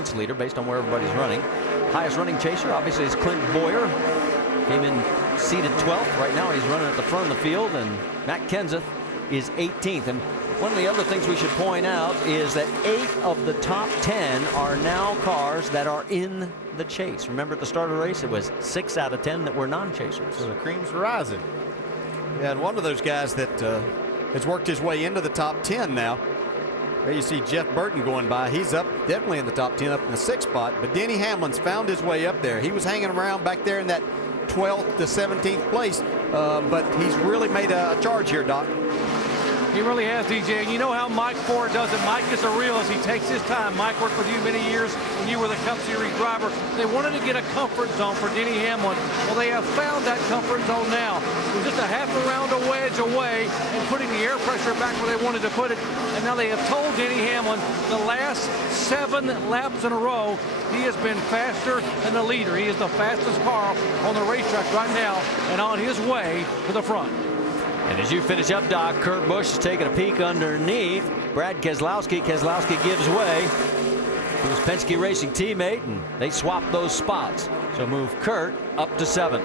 points leader based on where everybody's running. Highest running chaser, obviously, is Clint Boyer. Came in seated 12th. Right now, he's running at the front of the field, and Matt Kenseth is 18th. And one of the other things we should point out is that 8 of the top 10 are now cars that are in the chase. Remember at the start of the race, it was 6 out of 10 that were non-chasers. So the cream's rising. Yeah, and one of those guys that has worked his way into the top 10 now. There you see Jeff Burton going by. He's up definitely in the top 10, up in the 6th spot. But Denny Hamlin's found his way up there. He was hanging around back there in that 12th to 17th place. But he's really made a charge here, Doc. He really has, DJ. And you know how Mike Ford does it. Mike is a realist. He takes his time. Mike worked with you many years when you were the Cup Series driver. They wanted to get a comfort zone for Denny Hamlin. Well, they have found that comfort zone now. It was just a half a round a wedge away and putting the air pressure back where they wanted to put it. And now they have told Denny Hamlin the last 7 laps in a row, he has been faster than the leader. He is the fastest car on the racetrack right now and on his way to the front. And as you finish up, Doc, Kurt Busch is taking a peek underneath. Brad Keselowski. Keselowski gives way to his Penske Racing teammate, and they swap those spots. So move Kurt up to 7th.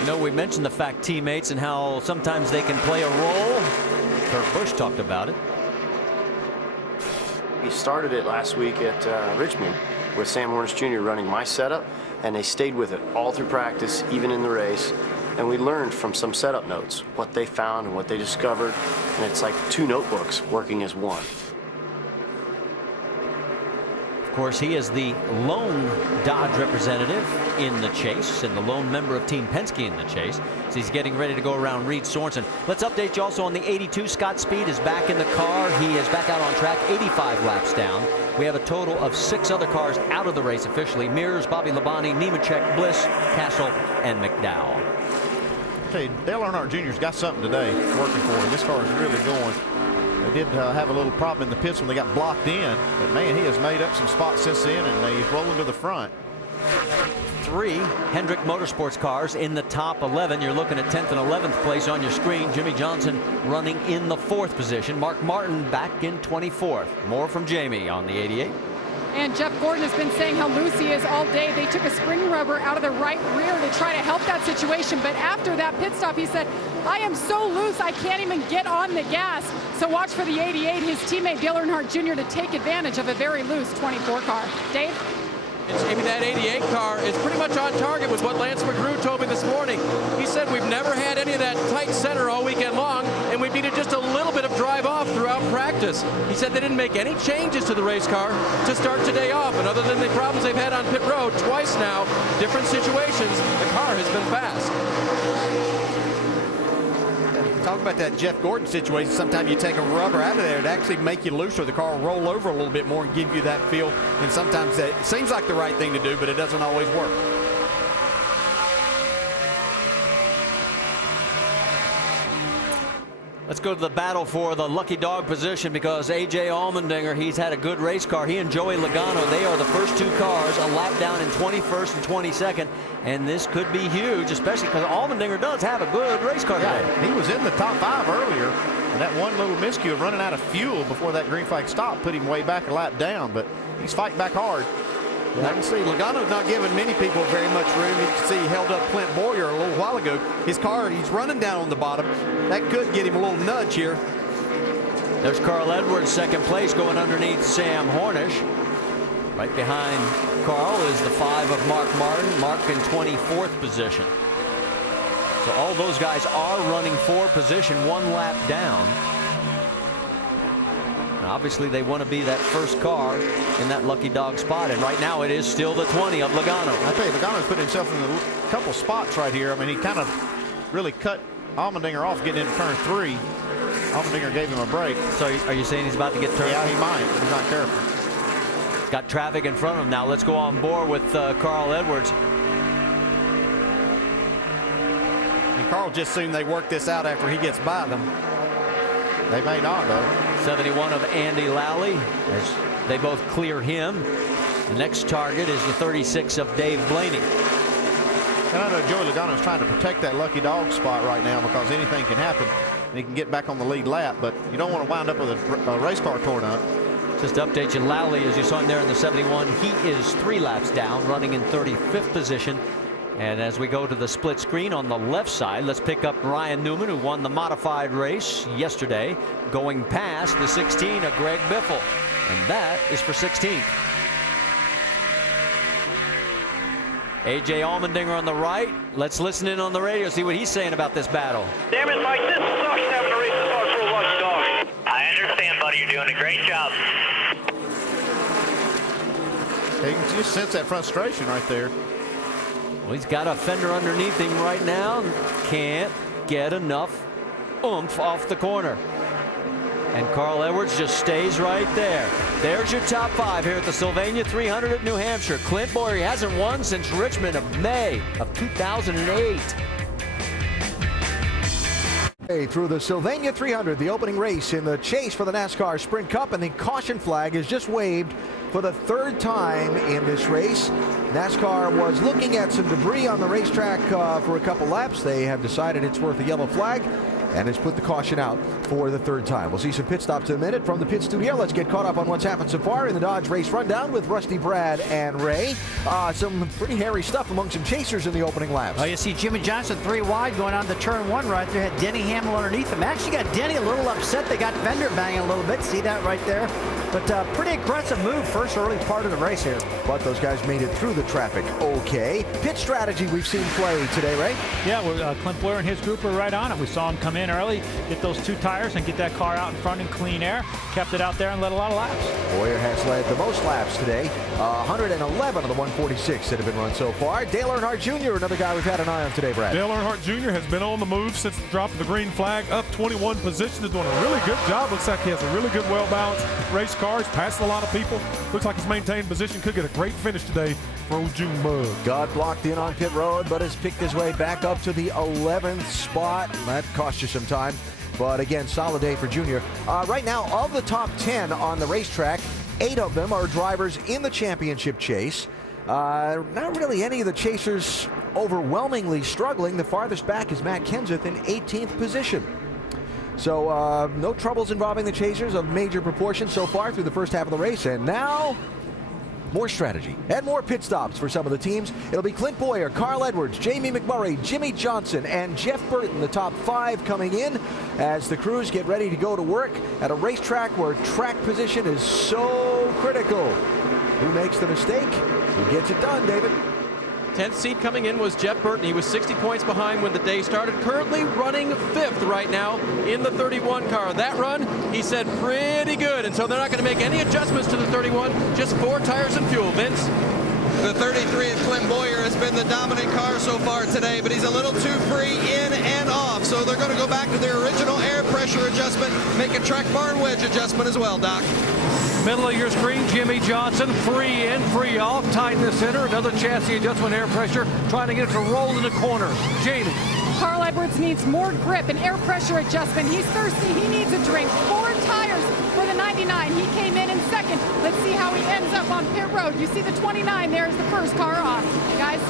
You know, we mentioned the fact teammates and how sometimes they can play a role. Kurt Busch talked about it. We started it last week at Richmond with Sam Hornish Jr. running my setup, and they stayed with it all through practice, even in the race. And we learned from some setup notes what they found and what they discovered, and it's like 2 notebooks working as one. Of course, he is the lone Dodge representative in the chase and the lone member of Team Penske in the chase. So he's getting ready to go around Reed Sorensen. Let's update you also on the 82. Scott Speed is back in the car. He is back out on track, 85 laps down. We have a total of 6 other cars out of the race officially. Mears, Bobby Labonte, Nemechek, Bliss, Castle, and McDowell. Okay, Dale Earnhardt Jr.'s got something today working for him. This car is really going. They did have a little problem in the pits when they got blocked in. But, man, he has made up some spots since then, and he's rolling to the front. 3 Hendrick Motorsports cars in the top 11. You're looking at 10th and 11th place on your screen. Jimmy Johnson running in the 4th position. Mark Martin back in 24th. More from Jamie on the 88. And Jeff Gordon has been saying how loose he is all day. They took a spring rubber out of the right rear to try to help that situation. But after that pit stop, he said, I am so loose, I can't even get on the gas. So watch for the 88, his teammate Dale Earnhardt Jr. to take advantage of a very loose 24 car. Dave? Jamie, that 88 car is pretty much on target with what Lance McGrew told me this morning. He said we've never had any of that tight center all weekend long, and we needed just a little bit of drive off throughout practice. He said they didn't make any changes to the race car to start today off, and other than the problems they've had on pit road twice now, different situations, the car has been fast. Talk about that Jeff Gordon situation. Sometimes you take a rubber out of there, it actually make you looser. The car will roll over a little bit more and give you that feel. And sometimes that seems like the right thing to do, but it doesn't always work. Let's go to the battle for the lucky dog position because A.J. Allmendinger, he's had a good race car. He and Joey Logano, they are the first 2 cars, a lap down in 21st and 22nd. And this could be huge, especially because Allmendinger does have a good race car today. He was in the top 5 earlier. And that one little miscue of running out of fuel before that green flag stop put him way back a lap down. But he's fighting back hard. I can see Logano's not giving many people very much room. You can see he held up Clint Boyer a little while ago. His car, he's running down on the bottom. That could get him a little nudge here. There's Carl Edwards, 2nd place, going underneath Sam Hornish. Right behind Carl is the 5 of Mark Martin. Mark in 24th position. So all those guys are running for position, 1 lap down. Obviously, they want to be that first car in that lucky dog spot, and right now it is still the 20 of Logano. I tell you, Logano's put himself in a couple spots right here. I mean, he kind of really cut Allmendinger off getting into turn 3. Allmendinger gave him a break. So are you saying he's about to get turned? Yeah, he might. He's not careful. Got traffic in front of him now. Let's go on board with Carl Edwards. And Carl just assumed they work this out after he gets by them. They may not, though. 71 of Andy Lally as they both clear him. The next target is the 36 of Dave Blaney. And I know Joey Logano is trying to protect that lucky dog spot right now because anything can happen. and he can get back on the lead lap, but you don't want to wind up with a race car torn up. Just to update you, Lally, as you saw him there in the 71, he is 3 laps down, running in 35th position. And as we go to the split screen on the left side, let's pick up Ryan Newman, who won the modified race yesterday, going past the 16 of Greg Biffle. And that is for 16th. A.J. Allmendinger on the right. Let's listen in on the radio, see what he's saying about this battle. Damn it, Mike, this sucks having to race this hard for a watchdog. I understand, buddy. You're doing a great job. You can just sense that frustration right there. Well, he's got a fender underneath him right now. Can't get enough oomph off the corner. And Carl Edwards just stays right there. There's your top 5 here at the Sylvania 300 at New Hampshire. Clint Boyer, he hasn't won since Richmond of May of 2008. Through the Sylvania 300, the opening race in the chase for the NASCAR Sprint Cup, and the caution flag is just waved for the 3rd time in this race. NASCAR was looking at some debris on the racetrack for a couple laps. They have decided it's worth a yellow flag and has put the caution out for the 3rd time. We'll see some pit stops in a minute from the pit studio. Let's get caught up on what's happened so far in the Dodge Race Rundown with Rusty, Brad, and Ray. Some pretty hairy stuff among some chasers in the opening laps. Oh, you see Jimmy Johnson 3 wide going on the turn 1 right there. Had Denny Hamel underneath him. Actually got Denny a little upset. They got fender banging a little bit. See that right there? But pretty aggressive move first early part of the race here. But those guys made it through the traffic okay. Pit strategy we've seen play today, Ray? Yeah, well, Clint Boyer and his group were right on it. We saw him come in early, get those 2 tires, and get that car out in front in clean air. Kept it out there and led a lot of laps. Boyer has led the most laps today. 111 of the 146 that have been run so far. Dale Earnhardt Jr., another guy we've had an eye on today, Brad. Dale Earnhardt Jr. has been on the move since the drop of the green flag, up 21 positions, is doing a really good job. Looks like he has a really good, well-balanced race car. He's passing a lot of people. Looks like he's maintained position. Could get a great finish today for old June Bug. Got blocked in on pit road, but has picked his way back up to the 11th spot. That cost you some time. But again, solid day for Junior. Right now, of the top 10 on the racetrack, 8 of them are drivers in the championship chase. Not really any of the chasers overwhelmingly struggling. The farthest back is Matt Kenseth in 18th position. So no troubles involving the chasers of major proportion so far through the first half of the race. And now, more strategy and more pit stops for some of the teams. It'll be Clint Boyer, Carl Edwards, Jamie McMurray, Jimmy Johnson, and Jeff Burton, the top 5 coming in as the crews get ready to go to work at a racetrack where track position is so critical. Who makes the mistake? Who gets it done, David? 10th seed coming in was Jeff Burton. He was 60 points behind when the day started. Currently running 5th right now in the 31 car. That run, he said, pretty good. And so they're not going to make any adjustments to the 31. Just 4 tires and fuel. Vince? The 33 of Clint Boyer has been the dominant car so far today, but he's a little too free in and off. So they're going to go back to their original air pressure adjustment, make a track barn wedge adjustment as well, Doc. Middle of your screen, Jimmy Johnson, free in, free off, tight in the center. Another chassis adjustment, air pressure, trying to get it to roll in the corners. Jamie. Carl Edwards needs more grip and air pressure adjustment. He's thirsty. He needs a drink. 4 tires for the 99. He came in 2nd. Let's see how he ends up on pit road. You see the 29 there is the first car off. Guys.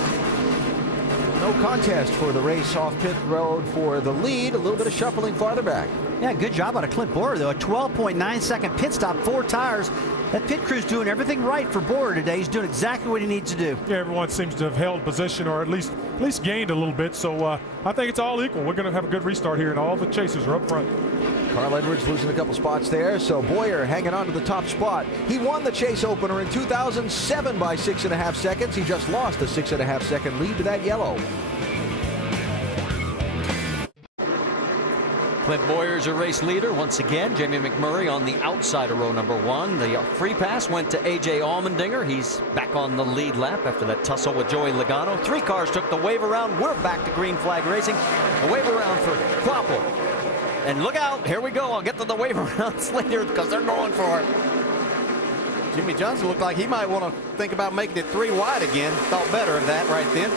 No contest for the race off pit road for the lead. A little bit of shuffling farther back. Yeah, good job out of Clint Boyer, though. A 12.9-second pit stop, 4 tires. That pit crew's doing everything right for Boyer today. He's doing exactly what he needs to do. Yeah, everyone seems to have held position or at least gained a little bit. So I think it's all equal. We're going to have a good restart here, and all the chasers are up front. Carl Edwards losing a couple spots there, so Boyer hanging on to the top spot. He won the chase opener in 2007 by 6.5 seconds. He just lost a 6.5 second lead to that yellow. Clint Boyer's a race leader once again. Jamie McMurray on the outside of row number 1. The free pass went to A.J. Allmendinger. He's back on the lead lap after that tussle with Joey Logano. 3 cars took the wave around. We're back to green flag racing. The wave around for Kloppel. And look out, here we go. I'll get to the wave arounds later because they're going for it. Jimmy Johnson looked like he might want to think about making it 3 wide again. Thought better of that right then.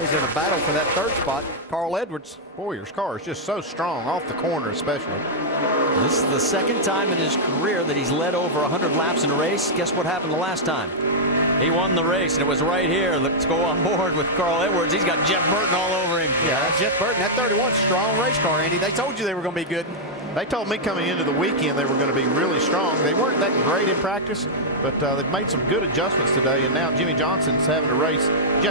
He's in a battle for that 3rd spot. Carl Edwards. Boyer's car is just so strong off the corner especially. This is the 2nd time in his career that he's led over 100 laps in a race. Guess what happened the last time? He won the race, and it was right here. Let's go on board with Carl Edwards. He's got Jeff Burton all over him. Yeah, Jeff Burton, that 31 strong race car, Andy. They told you they were going to be good. They told me coming into the weekend they were going to be really strong. They weren't that great in practice, but they've made some good adjustments today, and now Jimmy Johnson's having to race Jeff